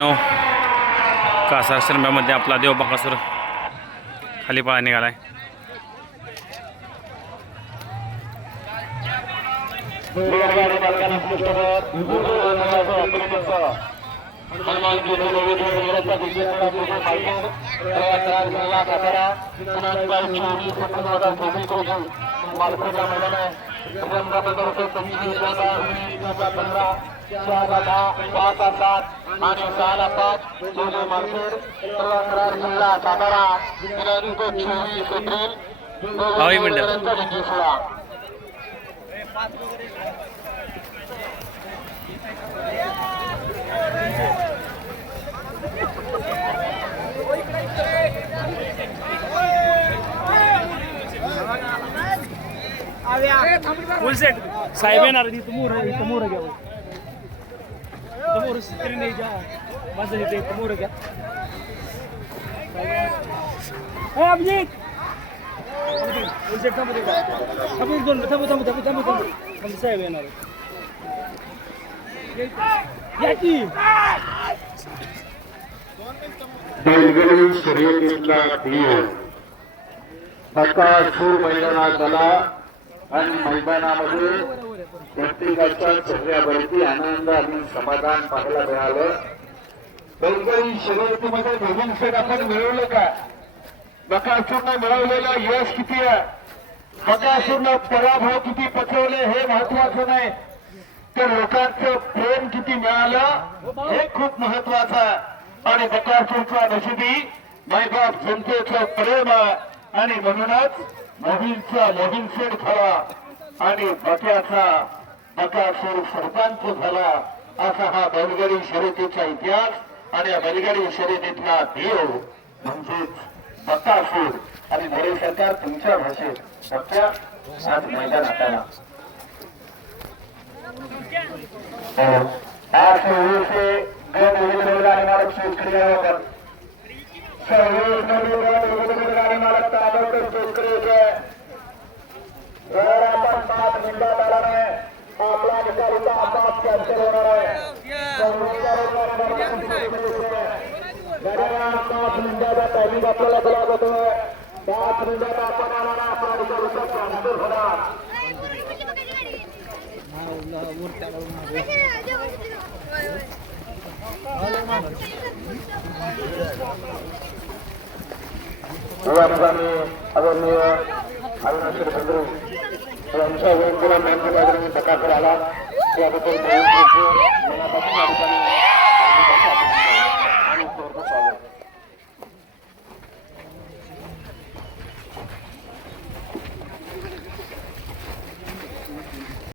कासार श्रम्यामध्ये आपला देव बकासूर खाली पळा निघालाय. फुल सेट साहेब येणार इथं मोर घ्या मोर स्क्रीन घ्या माझं इथे मोर घ्या. अभिजित फुल सेट थांबू साहेब येणार बैलगाडी शर्यतीतला देव बकासूर मैदानात झाला आणि मैदानामध्ये प्रत्येकाच्या चेहऱ्यावरती आनंद आणि समाधान पाहायला मिळालं. बैलगाडी शर्यतीमध्ये नवीन सेट आपण मिळवलं का? बकासूरने मिळवलेलं यश किती आहे, बकासूरनं पराभव किती पचवले हे महत्वाचं नाही, तर लोकांचं प्रेम किती मिळालं हे खूप महत्वाचं आहे. आणि बकासूरचा नशिबी मैदान जनतेचं प्रेम आहे आणि म्हणूनच नवीन सेट झाला आणि बकासूर सरपंच झाला. असा हा बैलगाडी शर्यतीचा इतिहास आणि या बैलगाडी शर्यतीतला देव म्हणजेच बकासूर. आणि मोरे सरकार तुमच्या भाषेत सत्या आज मैदान हाताला मालक शेतकरी गाडी मालक ताबडतोब शेतकरी होते. जर आपण 5 मिनिटात आला नाही आपला निकालीचा आपाप कॅन्सल होणार आहे. 5 मिनिटाचा टायमिंग आपल्याला दिला जातोय. 5 मिनिटात आपण आला आपला निकालीचा कॅन्सल होणार. आदरणीय अरुणाचल बंधू यांच्या वेळेला मॅनच्या बाजूने बकासूर आला त्याबद्दल मनापासून